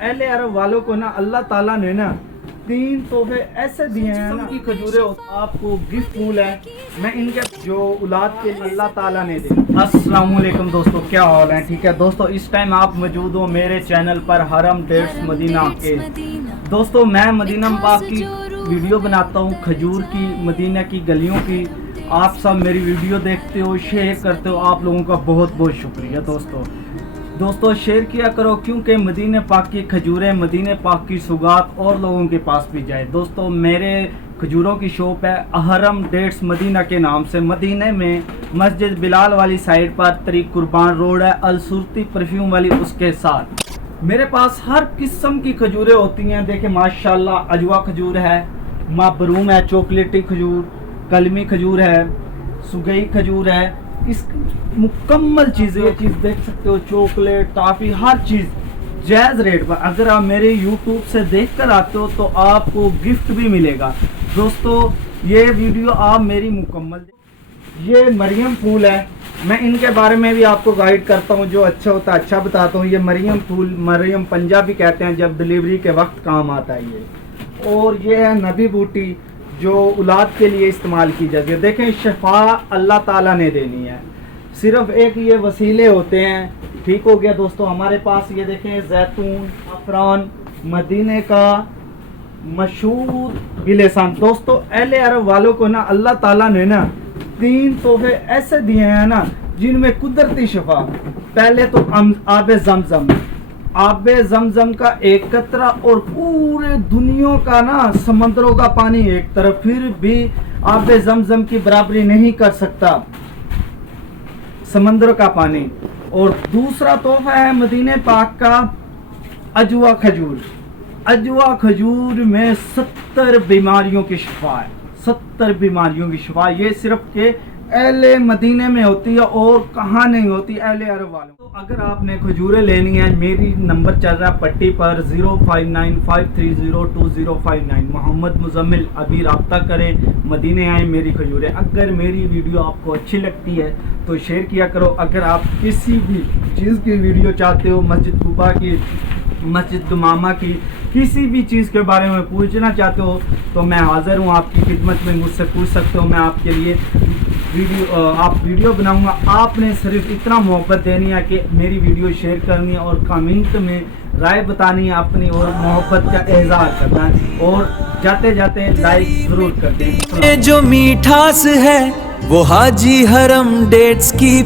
अहले अरब वालों को ना अल्लाह ताला ने ना 3 तोहफे ऐसे दिए हैं ना की खजूरें आपको गिफ्ट फूल है। मैं इनके जो औलाद के लिए अल्लाह ताला ने दी। अस्सलाम वालेकुम दोस्तों, क्या हाल है? ठीक है दोस्तों, इस टाइम आप मौजूद हो मेरे चैनल पर हरम डेट्स मदीना के। दोस्तों मैं मदीना पाक की वीडियो बनाता हूँ, खजूर की, मदीना की गलियों की। आप सब मेरी वीडियो देखते हो, शेयर करते हो, आप लोगों का बहुत बहुत शुक्रिया दोस्तों शेयर किया करो, क्योंकि मदीने पाक की खजूरें, मदीने पाक की सौगात और लोगों के पास भी जाए। दोस्तों मेरे खजूरों की शॉप है हरम डेट्स मदीना के नाम से, मदीने में मस्जिद बिलाल वाली साइड पर तरीक कुर्बान रोड है, अलसूरती परफ्यूम वाली उसके साथ। मेरे पास हर किस्म की खजूरें होती हैं। देखें माशाल्लाह, अजवा खजूर है, माबरूम है, चॉकलेटी खजूर, कलमी खजूर है, सुगई खजूर है। इस मुकम्मल चीज़ें, ये चीज़ देख सकते हो, चॉकलेट, टॉफ़ी, हर चीज़ जायज़ रेट पर। अगर आप मेरे यूट्यूब से देख कर आते हो तो आपको गिफ्ट भी मिलेगा। दोस्तों ये वीडियो आप मेरी मुकम्मल। ये मरियम फूल है, मैं इनके बारे में भी आपको गाइड करता हूँ, जो अच्छा होता है अच्छा बताता हूँ। ये मरियम फूल, मरियम पंजाबी कहते हैं, जब डिलीवरी के वक्त काम आता है ये। और ये है नबी बूटी, जो औलाद के लिए इस्तेमाल की जाती है। देखें शफा अल्लाह ताला ने देनी है, सिर्फ एक ये वसीले होते हैं। ठीक हो गया दोस्तों। हमारे पास ये देखें जैतून, अफरान, मदीने का मशहूर गिलेसान। दोस्तों अहले अरब वालों को ना अल्लाह ताला ने ना 3 तोहफे ऐसे दिए हैं ना, जिनमें कुदरती शफा। पहले तो आबे ज़मज़म, आबे ज़मज़म का एक कतरा और पूरे दुनिया का ना समंदरों का पानी एक तरफ, फिर भी आबे ज़मज़म की बराबरी नहीं कर सकता समंदर का पानी। और दूसरा तोहफा है मदीने पाक का अजवा खजूर। अजवा खजूर में 70 बीमारियों की शिफा है, 70 बीमारियों की शिफा। ये सिर्फ के अहले मदीने में होती है और कहाँ नहीं होती, अहले अरब वालों। तो अगर आपने खजूरें लेनी है, मेरी नंबर चल रहा है पट्टी पर 0595302059। मोहम्मद मुजम्मिल, अभी रब्ता करें, मदीने आए, मेरी खजूरें। अगर मेरी वीडियो आपको अच्छी लगती है तो शेयर किया करो। अगर आप किसी भी चीज़ की वीडियो चाहते हो, मस्जिद कुबा की, मस्जिद दुमामा की, किसी भी चीज़ के बारे में पूछना चाहते हो तो मैं हाज़िर हूँ आपकी खिदमत में, मुझसे पूछ सकते हो। मैं आपके लिए वीडियो बनाऊंगा। आपने सिर्फ इतना मोहब्बत देनी है कि मेरी वीडियो शेयर करनी है और कमेंट में राय बतानी है अपनी, और मोहब्बत का इज़हार करना है, और जाते जाते लाइक ज़रूर कर दें। जो मीठास है वो हाजी हरम डेट्स की